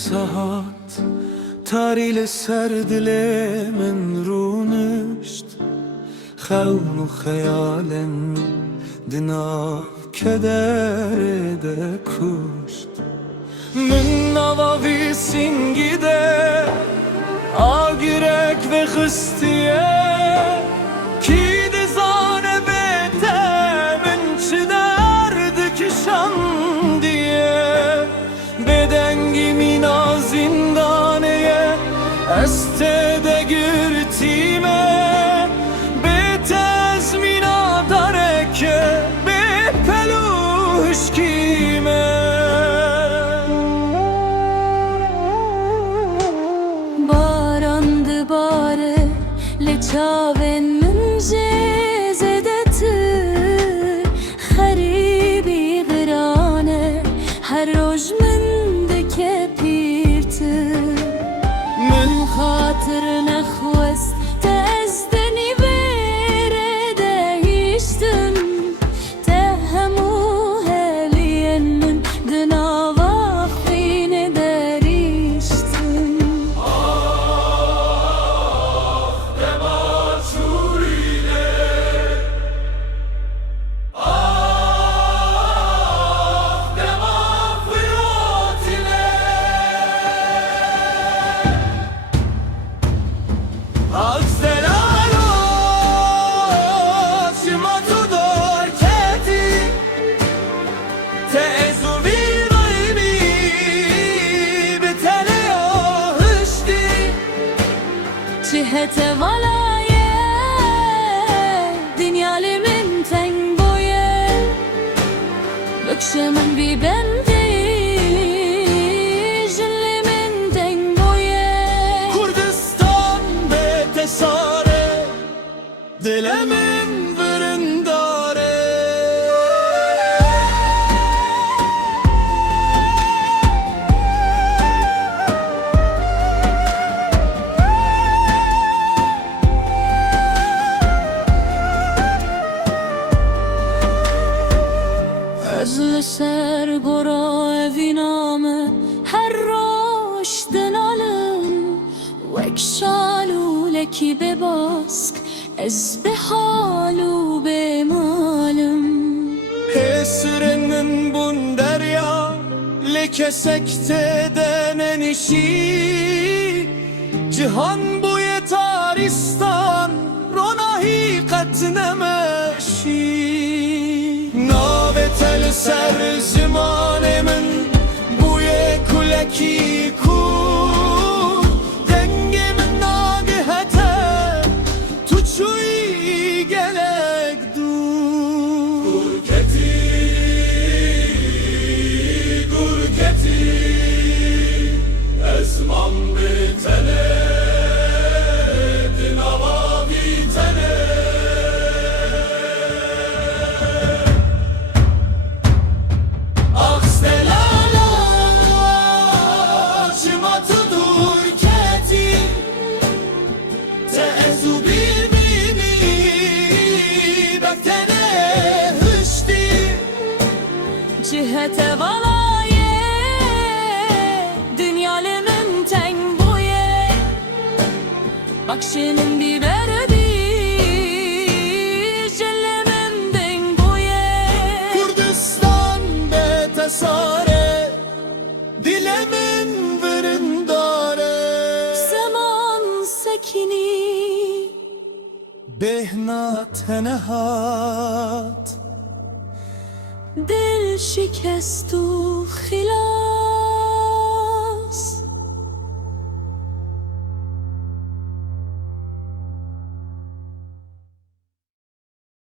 ساعات تاری لسر دل من رونشت خون و خیالن دناف keder de kuşt من نواوی سینگی ده آگرک و خستیه کی dizane bete من çi derdi kişan diye bedengimin zindaneye estede gürtime betez mina dareke be peluş kime barandı bare le çaven منجزدتر خریبی غرانه هر روز من دکه پیرتر من خاطر نخوست تزدنی بره دهیشتم تهمو هلین من دناواق بین دریشتم cihete valaye dünyalimin ten boye Bökşemin bir bendi jillimin ten boye Kurdistan be tesare dilemin vırındare Özlü ser gora eviname her roş denalım Vek şalu leki bebask ez behalu bemalım Hesrenin bun derya leke sekte denen işi Cihan bu yetaristan rona hikat nemeşi Navetel ser zimanemin bu ye kuleki kur Dengimin nagihete tuçuy gelek dur Gurketi ezman bitene dinava bitene Cihete valaye dünyalimin ten boye Bakşinin bir berdi jellimin den boye Kurdistan be tesare dilemin vırındare Zaman sekini behna tenehat دل شکست و خیال